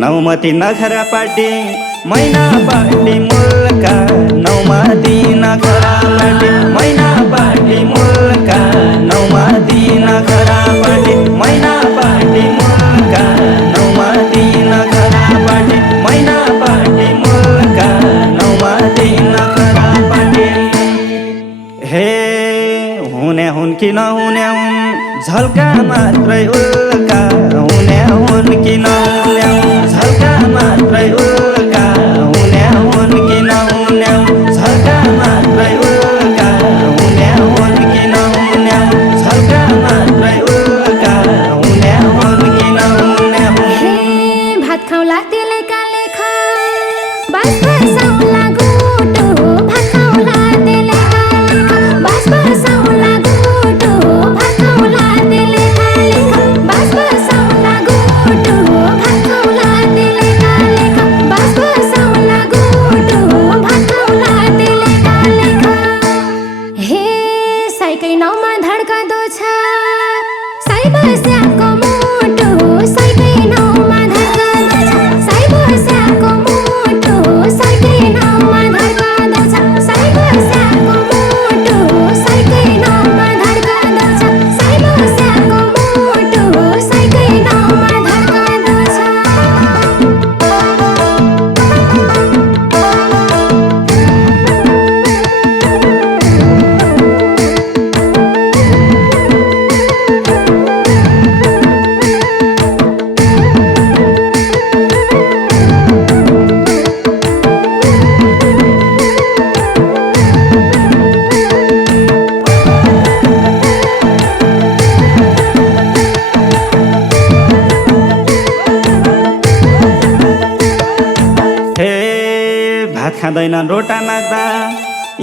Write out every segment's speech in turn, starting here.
नौमती नखरा पाटी मैना पाटी मुल्का नौमती नखरा पाटी मैना पाटी मुल्का नौमती नखरा पाटी मैना पाटी मुल्का नौमती नखरा पाटी मैना पाटी मुल्का नौमती नखरा पाटी हे हुने हुन् कि नहुने हुन् झल्का मात्रै उल्का हुने हुन् कि नहुने हुन् झल्का मात्रै उल्का हुने हुन् कि नहुने हुन् झल्का मात्रै उल्का हुने हुन् कि नहुने हुन् झल्का मात्रै उल्का हुने हुन् कि नहुने हुन् हे भात खाउला तेलै काले खा बास बसाउला गोटो भात खाउला तेलै काले खा बास बसाउला गोटो भात खाउला तेलै काले खा बास बसाउला गोटो भात खाउला तेलै काले खा बास बसाउला गोटो भात खाउला तेलै काले खा हे साइकै नाउमा धड्कँदो छ साइ बस्याको मुटु साइकै नाउमा धड्कँदो छ साइ बस्याको मुटु साइकै नाउमा धड्कँदो छ साइ बस्याको मुटु साइकै नाउमा धड्कँदो छ साइ बस्याको मुटु साइकै नाउमा धड्कँदो छ हे भात खाँदैनन् रोटा माग्दा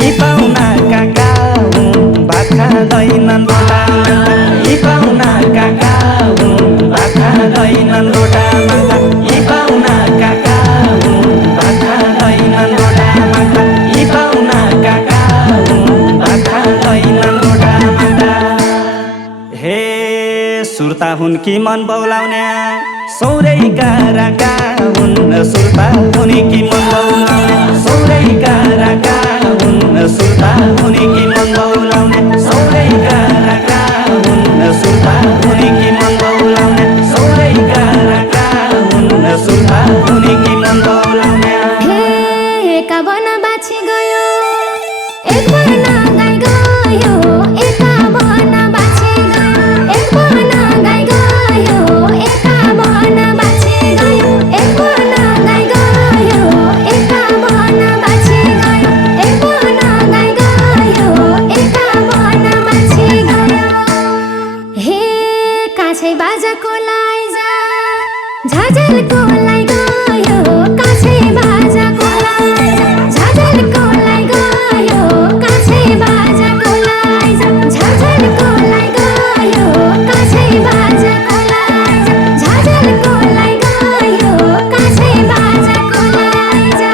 यी पाहुना काका हुन् भात खाँदैनन् रोटा माग्दा यी पाहुना काका हुन् भात खाँदैनन् रोटा माग्दा यी पाहुना काका हुन् भात खाँदैनन् रोटा माग्दा यी पाहुना काका हुन् भात खाँदैनन् रोटा माग्दा हे सुर्ता हुन् कि मन बौलाउने सौरैका राका हुन् सुर्ता हुन् कि मन बौलाउने सौरैका राका हुन् सुर्ता हुन् कि मन बौलाउने सौरैका राका हुन् सुर्ता हुन् कि मन बौलाउने सौरैका राका हुन् सुर्ता हुन् कि मन बौलाउने हे एका वन बाछी गयो एक वन गाई गयो एका वन बाछी गयो एक वन गाई गयो एका वन बाछी गयो एक वन गाई गयो एका वन बाछी गयो एक वन गाई गयो एका वन बाछी गयो हे काछै बाजाको लाइजा झाझलको लाई गयो काछै बाजाको लाइजा झाझलको लाई गयो काछै बाजाको लाइजा झाझलको लाई गयो काछै बाजाको लाइजा झाझलको लाई गयो काछै बाजाको लाइजा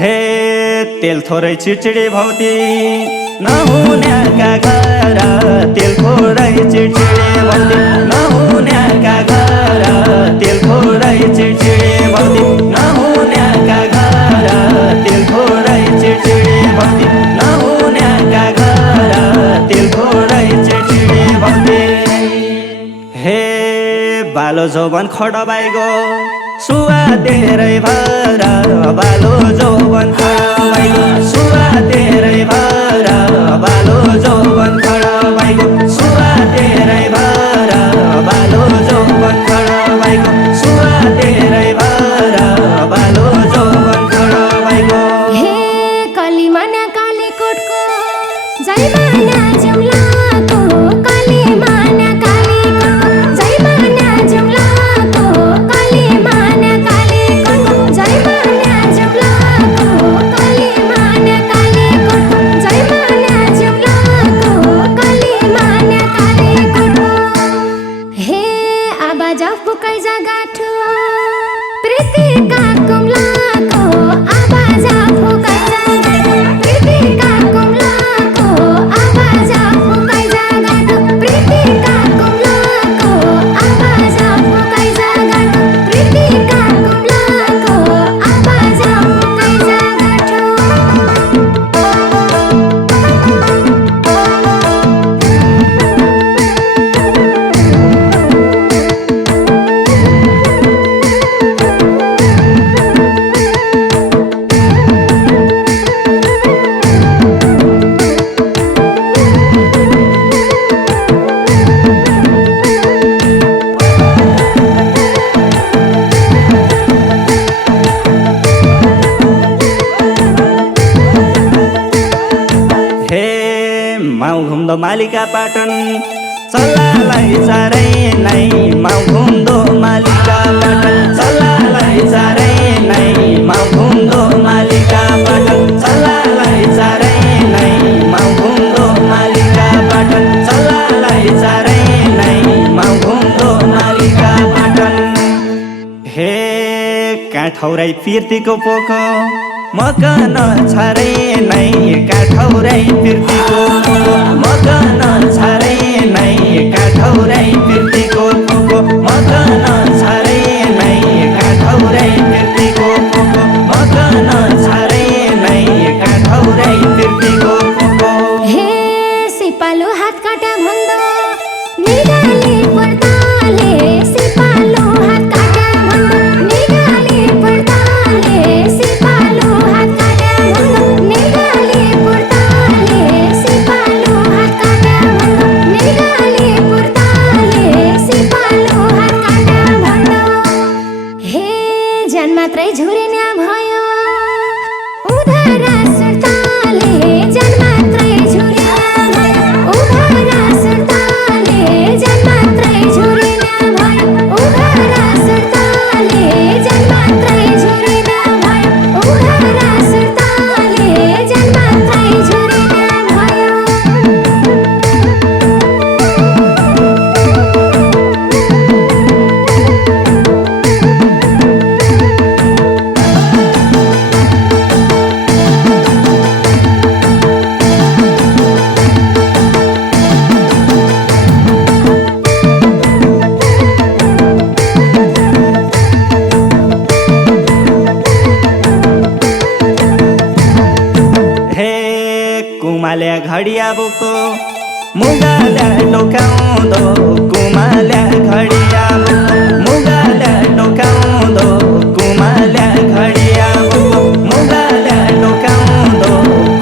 हे तेल थोरै चिडचिडी भौती नहुन्याका घर तेल थोरै चिडचिडी भौती नहुन्याका घर तेल थोरै चिडचिडी भौती नहुन्याका घर तेल थोरै चिडचिडी भौती नहुन्याका घर तेल थोरै चिडचिडी भौती हे बालो जौवन खडा बाइगो सुवा धेरै भर बालो जौवन खडा बाइगो सुवा धेरै भर बालो जौवन खडा बाइगो सुवा धेरै भर बालो जौवन खडा बाइगो सुवा धेरै भर बालो जौवन खडा बाइगो हे कलिमाना कालीकोटको जयमाना जुम्लाको कलिमाना कालीकोटको जयमाना जुम्लाको कलिमाना कालीकोटको जयमाना जुम्ला घुम्दो मालिका पाटन चल्लालाई चारै नै माउ घुम्दो मालिका पाटन चल्लालाई चारै नै माउ घुम्दो मालिका पाटन चल्लालाई चारै नै माउ घुम्दो मालिका पाटन चल्लालाई चारै नै माउ घुम्दो मालिका पाटन हे काठौरै पिर्तीको पोखो मकन छारै नै काठौरै पिर्तीको पोखो मकन छारै नै काठौरै पिर्तीको पोखो मकन छारै नै काठौरै पिर्तीको पोखो मकन छारै नै काठौरै पिर्तीको पोखो हे सिपालु हात काटा भन्दो निगाले पर्ताले सिपालु हात काटा भन्दो निगाले पर्ताले सिपालु हात काटा भन्दो निगाले पर्ताले सिपालु हात काटा भन्दो निगाले पर्ताले सिपालु हात काटा भन्दो हे ज्यान मात्रै झुरिन्या भयो उधारा सुर्ताले ज्यान मात्रै झुरिन्या भयो उधारा सुर्ताले ज्यान मात्रै झुरिन्या भयो उधारा सुर्ताले ज्यान मात्रै झुरिन्या भयो उधारा सुर्ताले ज्यान मात्रै झुरिन्या भयो हे कुमाल्या घडिया बोक्तो मुगाल्या टोकाउँदो कुमाल्या घडिया बोक्तो मुगाल्या टोकाउँदो कुमाल्या घडिया बोक्तो मुगाल्या टोकाउँदो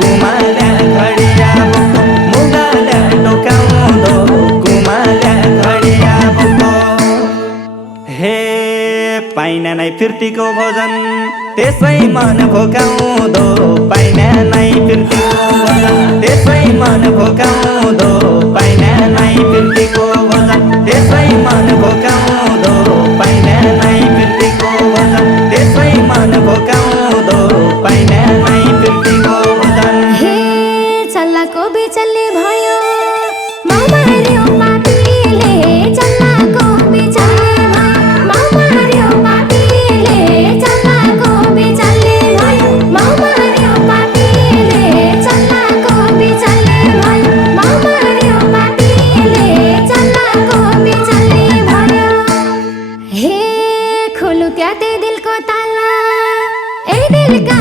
कुमाल्या घडिया बोक्तो मुगाल्या टोकाउँदो कुमाल्या घडिया बोक्तो हे पाइना नै फिर्तीको भोजन त्यसै मन भोकाउँदो पाइना नै फिर्तीको भोजन त्यसै मन भोकाउँदो पाइना नै फिर्तीको भोजन त्यसै मन भोकाउँदो पाइना नै फिर्तीको भोजन त्यसै मन भोकाउँदो पाइना नै फिर्तीको भोजन हे चल्लाको बिचल्ली भयो माउ मार्यो पापीले चल्लाको बिचल्ली भयो माउ मार्यो पापीले चल्लाको बिचल्ली भयो माउ मार्यो पापीले चल्लाको बिचल्ली भयो माउ मार्यो पापीले चल्लाको बिचल्ली भयो हे खोलु क्या ते दिलको ताला ए दिलका